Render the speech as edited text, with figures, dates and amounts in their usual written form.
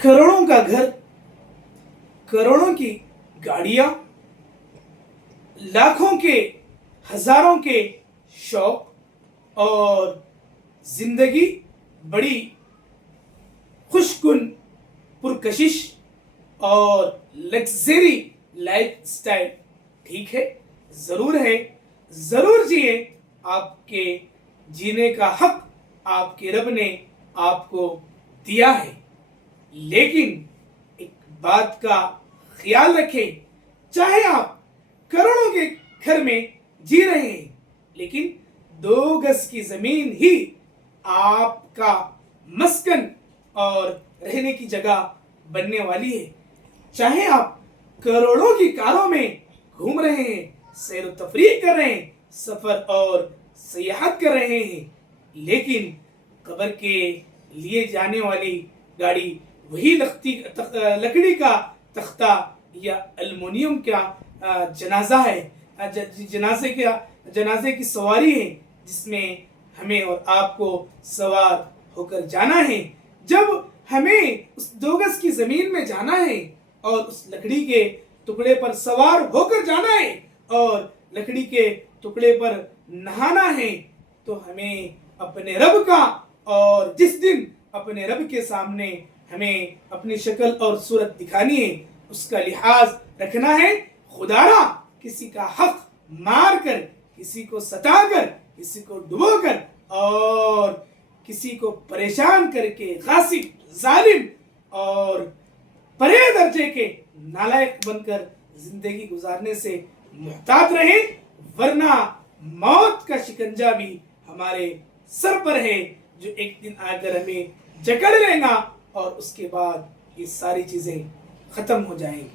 करोड़ों का घर, करोड़ों की गाड़ियां, लाखों के हजारों के शौक और जिंदगी बड़ी खुशकुन पुरकशिश और लग्जरी लाइफ स्टाइल ठीक है, जरूर जिए। आपके जीने का हक आपके रब ने आपको दिया है, लेकिन एक बात का ख्याल रखें, चाहे आप करोड़ों के घर में जी रहे हैं, लेकिन 2 गज की जमीन ही आपका मस्कन और रहने की जगह बनने वाली है। चाहे आप करोड़ों की कारों में घूम रहे हैं, सैर व तफरीह कर रहे हैं, सफर और सियाहत कर रहे हैं, लेकिन कब्र के लिए जाने वाली गाड़ी वही लकड़ी का तख्ता या एल्युमिनियम का जनाजा है, जनाजे की सवारी है, जिसमें हमें और आपको सवार होकर जाना है। जब हमें उस 2 गज की जमीन में जाना है और उस लकड़ी के टुकड़े पर सवार होकर जाना है और लकड़ी के टुकड़े पर नहाना है, तो हमें अपने रब का, और जिस दिन अपने रब के सामने हमें अपनी शक्ल और सूरत दिखानी है, उसका लिहाज रखना है। खुदारा किसी का हक मार कर, किसी को सता कर, किसी को डुबो कर और किसी को परेशान करके गासिब, जालिम और परे दर्जे के नालायक बनकर जिंदगी गुजारने से मुहतात रहें, वरना मौत का शिकंजा भी हमारे सर पर है, जो एक दिन आकर हमें जकड़ लेगा और उसके बाद ये सारी चीजें खत्म हो जाएंगी।